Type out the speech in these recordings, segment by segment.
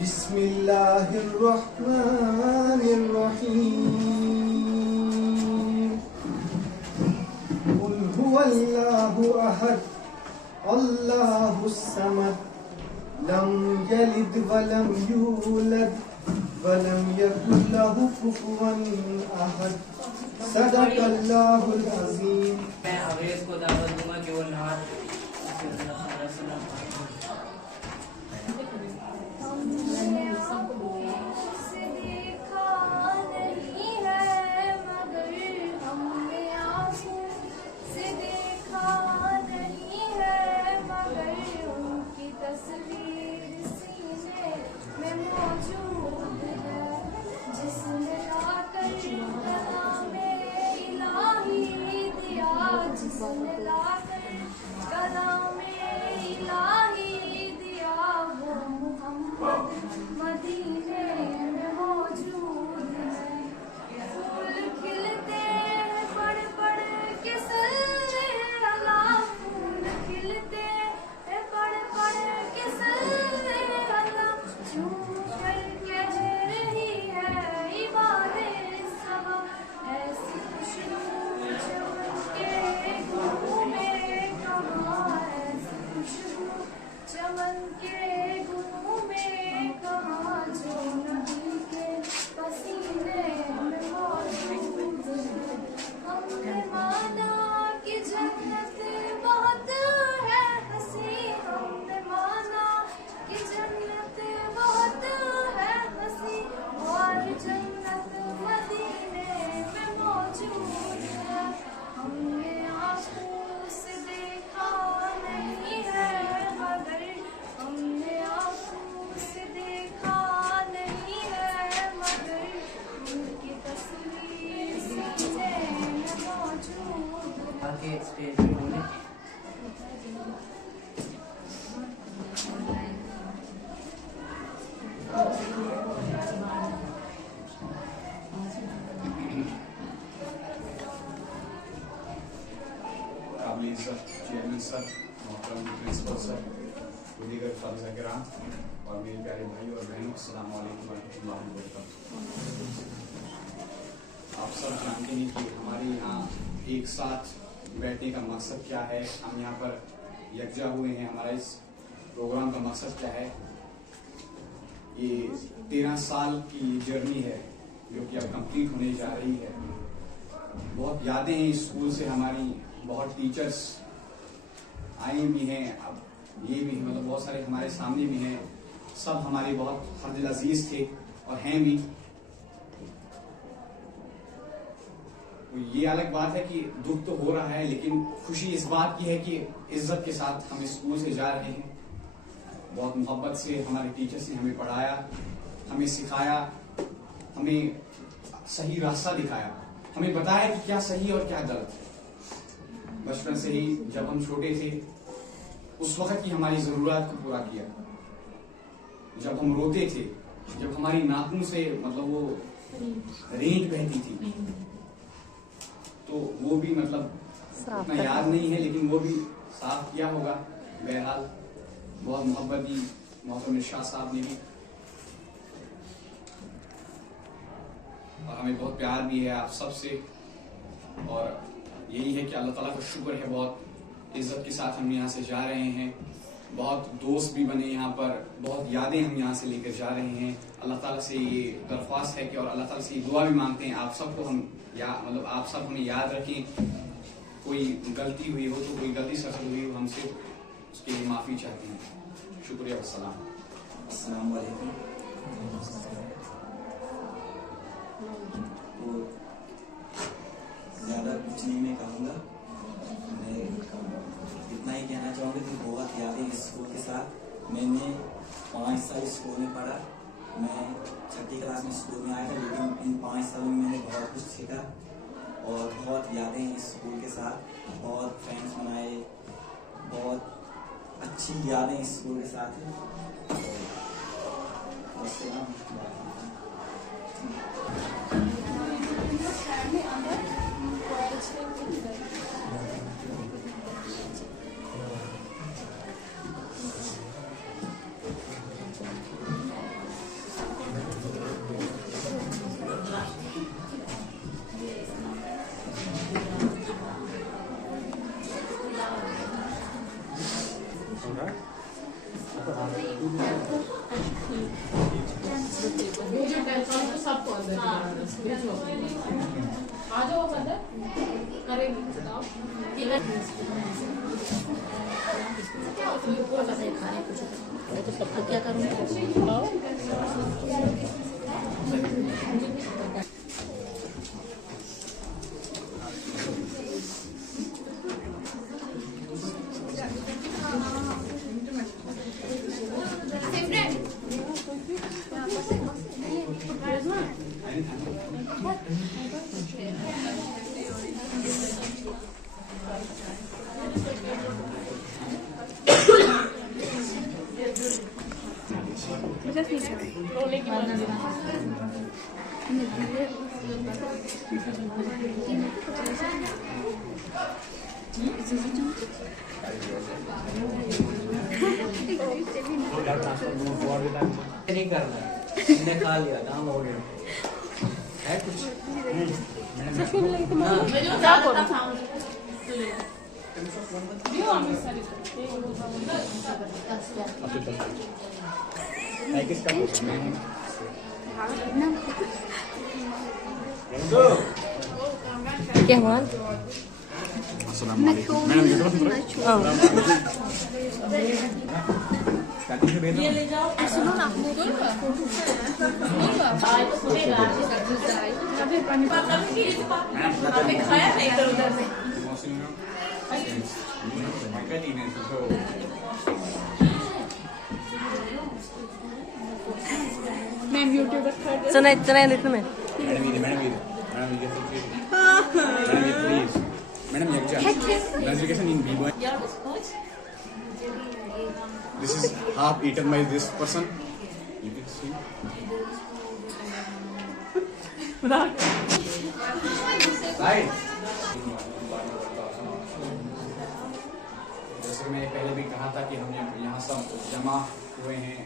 बिस्मिल्लाहिर्रहमानिर्रहीम कुल हुवल्लाहु अहद अल्लाहुस्समद लम यलिद वलम यूलद वलम यकुल लहु कुफुवन अहद सदक़ल्लाहुल अज़ीम। मैं अवेश को दावत दूंगा कि वो नमाज स्टेज पे होने काबिल सर, चेयरमैन सर, मोहतरम प्रिंसिपल सर, दीगर फ़ाज़िल किराम और मेरे प्यारे भाई और बहनों, अस्सलाम वालेकुम वरहमतुल्लाहि वबरकातुहू। आप सब जानते हैं कि हमारे यहाँ एक साथ बैठने का मकसद क्या है। हम यहाँ पर यकजा हुए हैं। हमारा इस प्रोग्राम का मकसद क्या है? ये 13 साल की जर्नी है जो कि अब कंप्लीट होने जा रही है। बहुत यादें हैं इस स्कूल से हमारी, बहुत टीचर्स आए भी हैं, अब ये भी मतलब बहुत सारे हमारे सामने भी हैं। सब हमारे बहुत हरदिल अजीज थे और हैं भी। ये अलग बात है कि दुख तो हो रहा है, लेकिन खुशी इस बात की है कि इज्जत के साथ हम इस स्कूल से जा रहे हैं। बहुत मोहब्बत से हमारे टीचर्स ने हमें पढ़ाया, हमें सिखाया, हमें सही रास्ता दिखाया, हमें बताया कि क्या सही और क्या गलत है। बचपन से ही जब हम छोटे थे उस वक्त की हमारी जरूरत को पूरा किया। जब हम रोते थे, जब हमारी नाखून से मतलब वो रेंट बहती थी, तो वो भी मतलब उतना याद नहीं है, लेकिन वो भी साफ किया होगा। बहरहाल बहुत मोहब्बत दी मोहतरम इरशाद साहब ने भी, और हमें बहुत प्यार भी है आप सब से। और यही है कि अल्लाह ताला का शुक्र है, बहुत इज्जत के साथ हम यहाँ से जा रहे हैं। बहुत दोस्त भी बने यहाँ पर, बहुत यादें हम यहाँ से लेकर जा रहे हैं। अल्लाह ताला से ये दरख्वास्त है कि, और अल्लाह ताला से ये दुआ भी मांगते हैं आप सबको हम मतलब आप सब हमें याद रखें। कोई गलती हुई हो तो, कोई गलती सफल हुई हो हमसे, उसके लिए माफ़ी चाहते हैं। शुक्रिया। अस्सलाम वालेकुम। तो ज़्यादा कुछ नहीं मैं कहूँगा, मैं इतना ही कहना चाहूँगा कि बहुत यादें इस स्कूल के साथ। मैंने 5 साल स्कूल में पढ़ा। मैं 6ठी क्लास में स्कूल में आया था, लेकिन इन 5 सालों में मैंने बहुत कुछ सीखा और बहुत यादें इस स्कूल के साथ। बहुत फ्रेंड्स बनाए, बहुत अच्छी यादें इस स्कूल के साथ हैं। भेजो टेंशन तो सबको अंदर भेजो आ जाओ अंदर करेंगे बताओ तो सबको क्या करूँ नहीं करना मैंने खा लिया काम हो गया है कुछ क्या करूँ क्या हुआ सुनो ना सुना इतना इतना में Madam Yagja, in B-boy. This is half eaten by this person. You can see. Right. जैसे कि मैंने पहले भी कहा था कि हम यहाँ सब जमा हुए हैं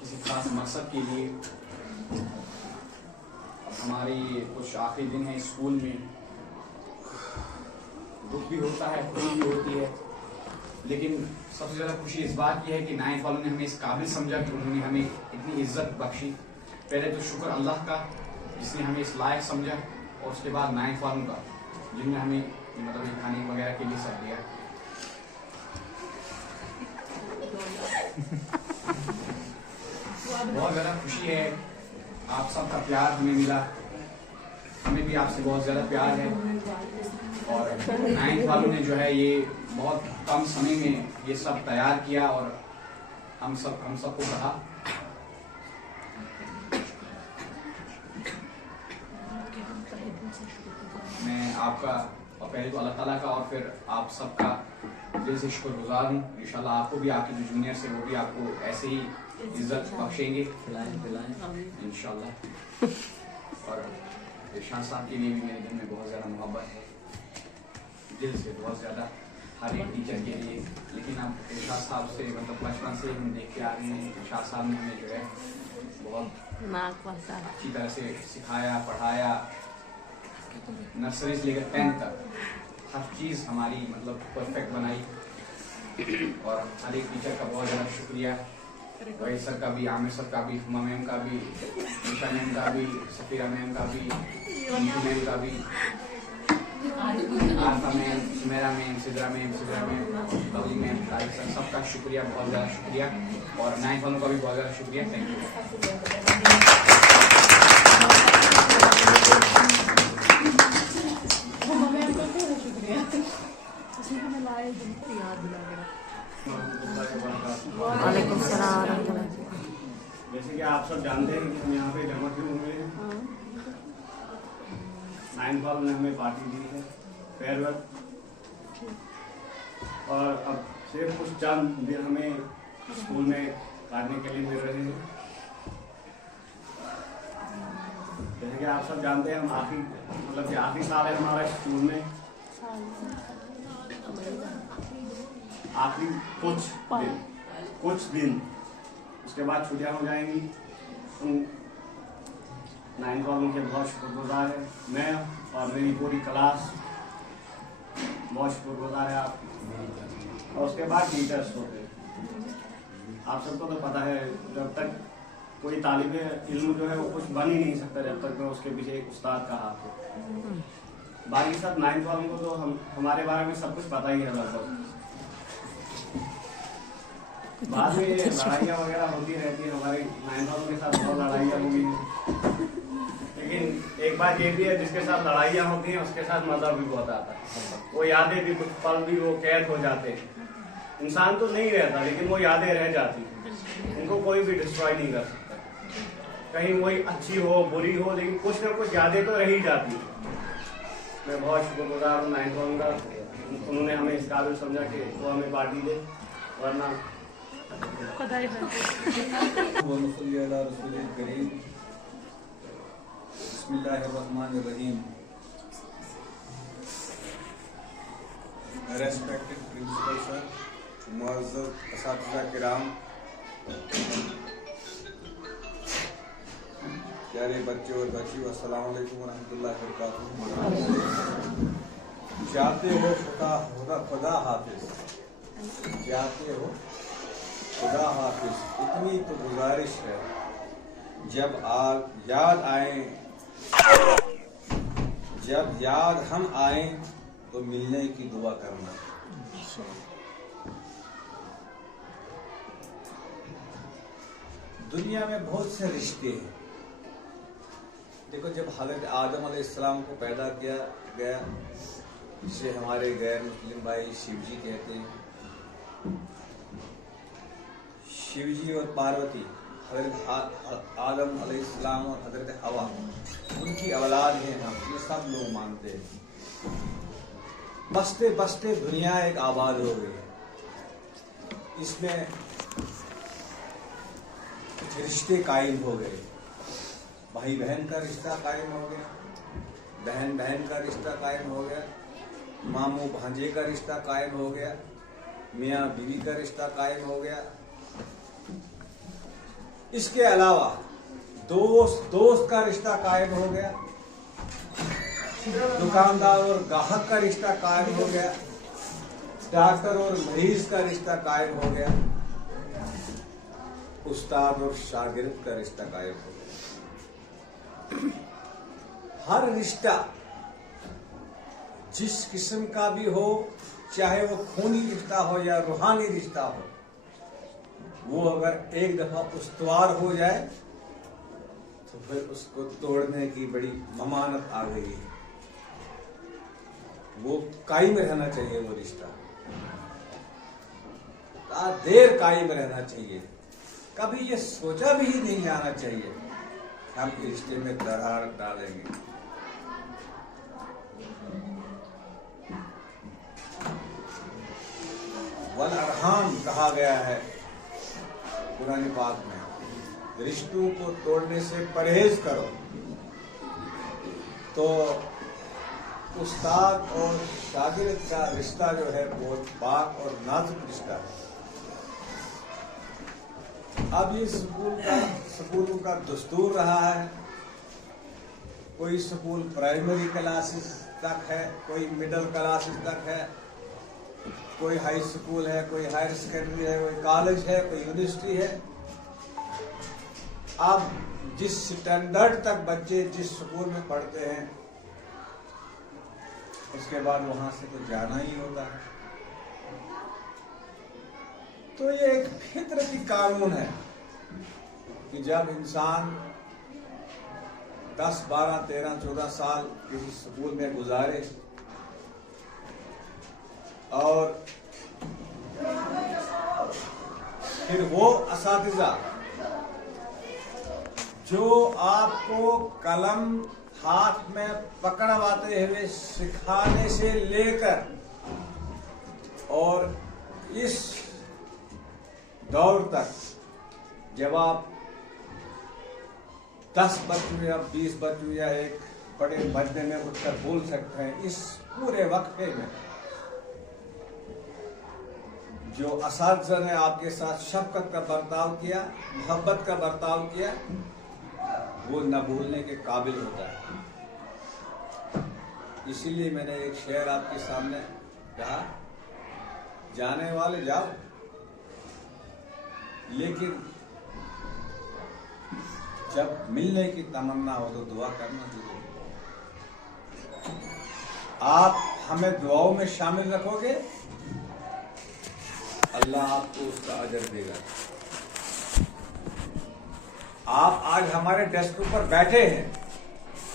किसी खास मकसद के लिए। हमारी कुछ आखिरी दिन है स्कूल में, दुख भी होता है, खुशी भी होती है, लेकिन सबसे ज़्यादा खुशी इस बात की है कि नाइन्थ वालों ने हमें इस काबिल समझा कि उन्होंने हमें इतनी इज्जत बख्शी। पहले तो शुक्र अल्लाह का जिसने हमें इस लायक समझा, और उसके बाद नाइन्थ वालों का जिनने हमें मतलब खाने वगैरह के लिए सब दिया। बहुत ज़्यादा खुशी है, आप सबका प्यार हमें मिला, हमें भी आपसे बहुत ज़्यादा प्यार है। और नाइन्थ वालों ने जो है ये बहुत कम समय में ये सब तैयार किया और हम सबको कहा मैं आपका और पहले तो अल्लाह ताला का और फिर आप सबका दिल से शुक्रगुजार हूँ। इंशाल्लाह आपको भी आपके जो जूनियर्स हैं वो भी आपको ऐसे ही इज्जत बख्शेंगे इंशाल्लाह। और इरशाद साहब के लिए भी मेरे दिल में बहुत ज़्यादा मोहब्बत है, दिल से बहुत ज़्यादा, हर एक टीचर के लिए। लेकिन अब इरशाद साहब से मतलब बचपन से हम देखते आ रहे हैं, इरशाद साहब ने हमें जो है बहुत अच्छी तरह से सिखाया, पढ़ाया, नर्सरी से लेकर 10th तक हर चीज़ हमारी मतलब परफेक्ट बनाई। और हर एक टीचर का बहुत ज़्यादा शुक्रिया, वही सर का भी, आमिर सर का भी, हुमा मैम का भी, निशा मैम का भी, सफीरा मैम का भी, मैम का भी, Arfa ma'am, Sumera ma'am, Sidra ma'am, Babli ma'am, Tariq sir, सबका शुक्रिया, बहुत ज़्यादा शुक्रिया। और 9th वालों का भी बहुत ज़्यादा शुक्रिया। Thank you. वालेकुम सलाम। जैसे कि आप सब जानते हैं कि हम यहाँ पे जमा क्यों हुए हैं। 9th वालों ने हमें पार्टी दी है, फेयरवेल, और अब सिर्फ कुछ चंद दिन हमें स्कूल में काटने के लिए मिल रहे हैं। जैसे कि आप सब जानते हैं हम आखिरी साल है हमारा स्कूल में, आखिरी कुछ दिन उसके बाद छुट्टियां हो जाएंगी। उन 9th वालों के बहुत शुक्रगुजार है मैं और मेरी पूरी क्लास, बहुत शुक्रगुजार है आप। और उसके बाद टीचर्स होते हैं, आप सबको तो पता है जब तक कोई तालिबे इल्म जो है वो कुछ बन ही नहीं सकता जब तक मैं उसके पीछे एक उस्ताद का हाथ हो। बाकी सब 9th वालों को तो हमारे बारे में सब कुछ पता ही है लगभग। बाद में लड़ाइयाँ वगैरह होती रहती है, हमारे 9th वालों के साथ बहुत लड़ाइयाँ होगी, लेकिन एक बात ये भी है जिसके साथ लड़ाइयाँ होती हैं उसके साथ मजा भी बहुत आता है। वो यादें भी कुछ पल भी वो कैद हो जाते हैं। इंसान तो नहीं रहता लेकिन वो यादें रह जाती हैं, उनको कोई भी डिस्ट्रॉय नहीं कर सकता। कहीं वही अच्छी हो बुरी हो लेकिन कुछ ना कुछ यादें तो रह ही जाती हैं। मैं बहुत शुक्रगुजार हूँ 9th वालों का, उन्होंने हमें इस काबिल समझा कि वो हमें पार्टी दे, वरना बिस्मिल्लाहिर्रहमानिर्रहीम। रेस्पेक्टेड प्रिंसिपल सर, मुअज़्ज़ज़ असातिज़ा किराम, प्यारे बच्चे और बच्चियों, अस्सलाम वालेकुम व रहमतुल्लाहि व बरकातुहू। चाहते हो खुदा हाफिज, चाहते हो खुदा हाफिज, इतनी तो गुजारिश है जब याद हम आए तो मिलने की दुआ करना। दुनिया में बहुत से रिश्ते हैं। देखो, जब हज़रत आदम अलैहिस्सलाम को पैदा किया गया, जिसे हमारे गैर मुस्लिम भाई शिवजी कहते हैं, शिवजी और पार्वती हज़रत आदम अलैहिस्सलाम और हज़रत हवा उनकी औलाद हैं, हम ये सब लोग मानते हैं। बसते बसते दुनिया एक आबाद हो गई, इसमें कुछ रिश्ते कायम हो गए। भाई बहन का रिश्ता कायम हो गया, बहन बहन का रिश्ता कायम हो गया, मामू भांजे का रिश्ता कायम हो गया, मियाँ बीवी का रिश्ता कायम हो गया। इसके अलावा दोस्त का रिश्ता कायम हो गया, दुकानदार और ग्राहक का रिश्ता कायम हो गया, डॉक्टर और मरीज का रिश्ता कायम हो गया, उस्ताद और शागिर्द का रिश्ता कायम हो गया। हर रिश्ता जिस किस्म का भी हो, चाहे वो खूनी रिश्ता हो या रूहानी रिश्ता हो, वो अगर एक दफा उस्तवार हो जाए तो फिर उसको तोड़ने की बड़ी ममानत आ गई है। वो कायम रहना चाहिए, वो रिश्ता देर कायम रहना चाहिए। कभी ये सोचा भी ही नहीं आना चाहिए हम इस रिश्ते में दरार डालेंगे। वल अरहाम कहा गया है कुरान पाक में, रिश्तों को तोड़ने से परहेज करो। तो उस्ताद और शागिर्द का रिश्ता जो है वो पाक और नाजुक रिश्ता है। अब ये स्कूलों का दस्तूर रहा है, कोई स्कूल प्राइमरी क्लासेस तक है, कोई मिडिल क्लासेस तक है, कोई हाई स्कूल है, कोई हायर सेकेंडरी है, कोई कॉलेज है, कोई यूनिवर्सिटी है। अब जिस स्टैंडर्ड तक बच्चे जिस स्कूल में पढ़ते हैं, उसके बाद वहां से तो जाना ही होता है। तो ये एक फितरती कानून है कि जब इंसान 10, 12, 13, 14 साल किसी स्कूल में गुजारे और फिर वो असातिज़ा जो आपको कलम हाथ में पकड़वाते हुए सिखाने से लेकर और इस दौर तक, जब आप 10 बच्चों या 20 बच्चों या एक बड़े मजमे में उठकर बोल सकते हैं, इस पूरे वक्फे में जो असातिज़ा ने आपके साथ शफकत का बर्ताव किया, मोहब्बत का बर्ताव किया, वो न भूलने के काबिल होता है। इसीलिए मैंने एक शेर आपके सामने कहा, जाने वाले जाओ, लेकिन जब मिलने की तमन्ना हो तो दुआ करना जरूरी है। आप हमें दुआओं में शामिल रखोगे, अल्लाह आपको उसका अजर देगा। आप आज हमारे डेस्क पर बैठे हैं,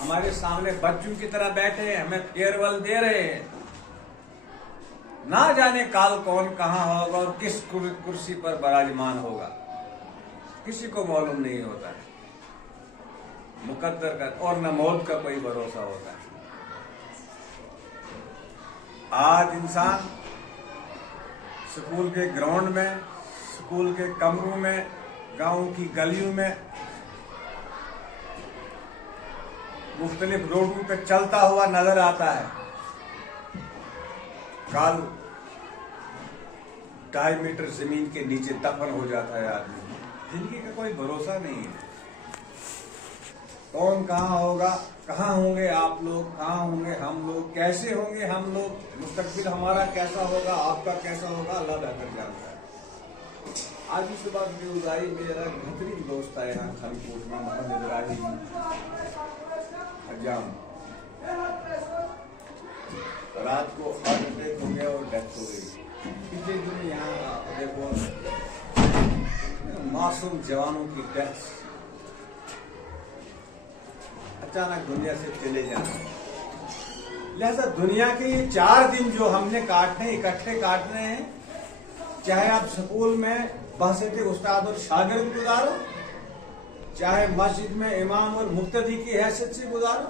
हमारे सामने बच्चों की तरह बैठे हैं, हमें फेयरवेल दे रहे हैं। ना जाने काल कौन कहां होगा और किस कुर्सी पर विराजमान होगा, किसी को मालूम नहीं होता है। मुकद्दर का और न मौत का कोई भरोसा होता है। आज इंसान स्कूल के ग्राउंड में, स्कूल के कमरों में, गांव की गलियों में, मुख्तलिफ रोडों पे चलता हुआ नजर आता है। कल 2.5 मीटर जमीन के नीचे दफन हो जाता है आदमी। जिंदगी का कोई भरोसा नहीं है। कौन कहाँ होगा, कहाँ होंगे आप लोग, कहाँ होंगे हम लोग, कैसे होंगे हम लोग, मुस्तकबिल हमारा कैसा होगा, आपका कैसा होगा, अल्लाह बेहतर जानता है। आज ही सुबह न्यूज आई, मेरा बेहतरीन दोस्त है यहाँ खानपुर में, मोहम्मद इब्राहिम हजाम, रात को हार्ट अटैक हो गया और डेथ हो गई। पिछले दिन यहाँ देखो मासूम जवानों की डेथ, अचानक दुनिया से चले जाना। लिहाजा दुनिया के ये 4 दिन जो हमने काटने, इकट्ठे काटने हैं, चाहे आप स्कूल में बहसीयत उस्ताद और शागिर्द गुजारो, चाहे मस्जिद में इमाम और मुक्तदी की हैसियत से गुजारो,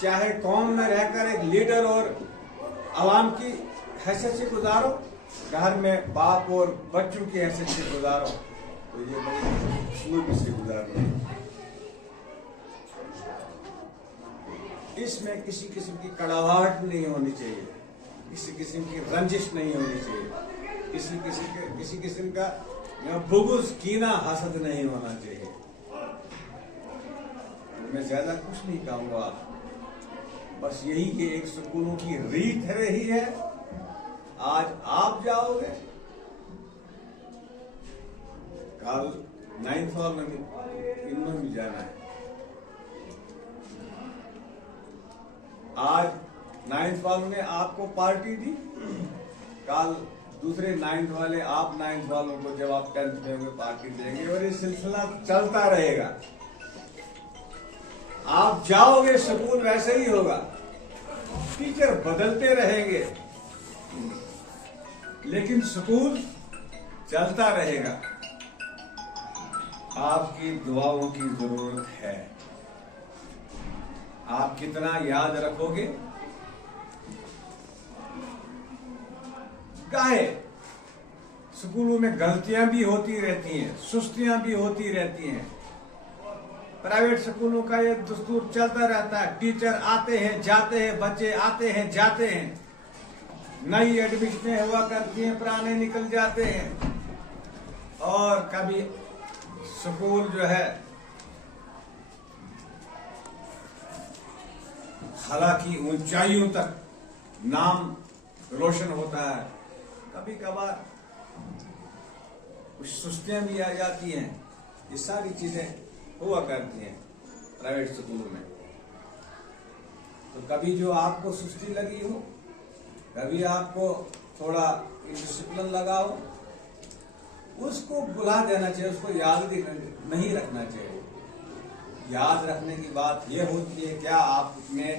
चाहे कौम में रहकर एक लीडर और अवाम की हैसियत से गुजारो, घर में बाप और बच्चों की हैसियत से गुजारो, तो ये बड़ी स्लूबी से गुजारना है। इसमें किसी किस्म की कड़वाहट नहीं होनी चाहिए, किसी किस्म की रंजिश नहीं होनी चाहिए, किसी किस्म का बुग़्ज़, कीना, हसद नहीं होना चाहिए। मैं ज्यादा कुछ नहीं कहूंगा, बस यही कि एक स्कूलों की रीत रही है। आज आप जाओगे, कल 9th वाल में इनमें भी जाना है। आज 9th वालों ने आपको पार्टी दी, कल दूसरे 9th वाले आप 9th वालों को, जब आप 10th में होंगे, पार्टी देंगे, और ये सिलसिला चलता रहेगा। आप जाओगे स्कूल वैसे ही होगा, टीचर बदलते रहेंगे, लेकिन स्कूल चलता रहेगा। आपकी दुआओं की जरूरत है। आप कितना याद रखोगे, काहे स्कूलों में गलतियां भी होती रहती हैं, सुस्तियां भी होती रहती हैं। प्राइवेट स्कूलों का ये दस्तूर चलता रहता है, टीचर आते हैं जाते हैं, बच्चे आते हैं जाते हैं, नई एडमिशनें हुआ करती हैं, पुराने निकल जाते हैं, और कभी स्कूल जो है हालांकि ऊंचाइयों तक नाम रोशन होता है, कभी कभार कुछ सुस्तियां भी आ जाती हैं। ये सारी चीजें हुआ करती हैं प्राइवेट स्कूलों में। तो कभी जो आपको सुस्ती लगी हो, कभी आपको थोड़ा डिसिप्लिन लगा हो, उसको भुला देना चाहिए, उसको याद नहीं रखना चाहिए। याद रखने की बात यह होती है, क्या आपने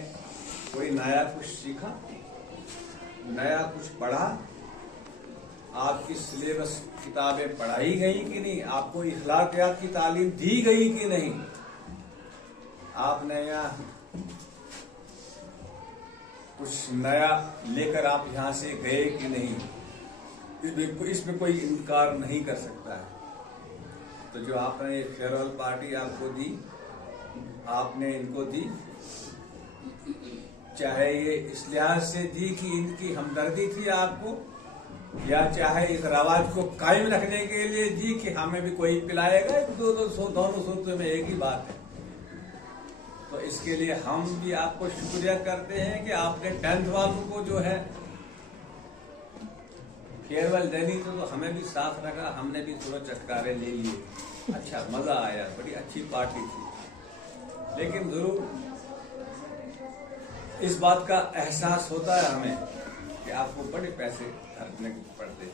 कोई नया कुछ सीखा, नया कुछ पढ़ा, आपकी सिलेबस किताबें पढ़ाई गई कि नहीं, आपको इखलाकियात की तालीम दी गई कि नहीं, आपने यहाँ कुछ नया लेकर आप यहाँ से गए कि नहीं, इसमें कोई इनकार नहीं कर सकता है। तो जो आपने ये फेयरवेल पार्टी आपको दी, आपने इनको दी, चाहे ये इस लिहाज से दी कि इनकी हमदर्दी थी आपको, या चाहे इस रवाज को कायम रखने के लिए दी कि हमें भी कोई पिलाएगा, दोनों सूत्रों में एक ही बात है। तो इसके लिए हम भी आपको शुक्रिया करते हैं कि आपने 10th वालों को जो है फेयरवेल देनी तो हमें भी साथ रखा, हमने भी थोड़ा चटकारे ले लिए। अच्छा मजा आया, बड़ी अच्छी पार्टी थी। लेकिन जरूर इस बात का एहसास होता है हमें कि आपको बड़े पैसे खर्चने पड़ते।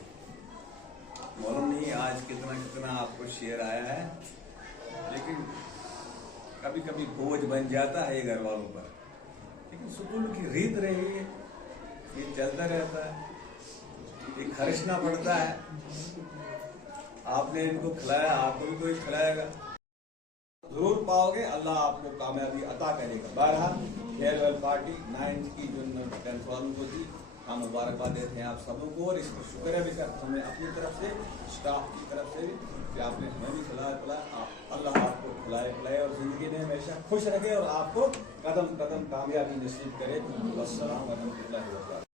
मालूम नहीं आज कितना कितना आपको शेयर आया है, लेकिन कभी कभी बोझ बन जाता है ये घर वालों पर। लेकिन स्कूल की रीत रही है, ये चलता रहता है, ये खर्चना पड़ता है। आपने इनको खिलाया, आपको भी कोई खिलाएगा, जरूर पाओगे। अल्लाह आपको कामयाबी अता करेगा। बहरहाल फेयरवेल पार्टी 9th की जो 10th वालों को थी, हम मुबारकबाद देते हैं आप सबों को, और इसको शुक्रिया भी करते हमें अपनी तरफ से, स्टाफ की तरफ से भी, कि आपने हमें भी खिलाया पिलाया। अल्लाह आपको खिलाए पिलाए और जिंदगी में हमेशा खुश रखे और आपको कदम कदम कामयाबी नसीब करे। अस्सलाम वालेकुम।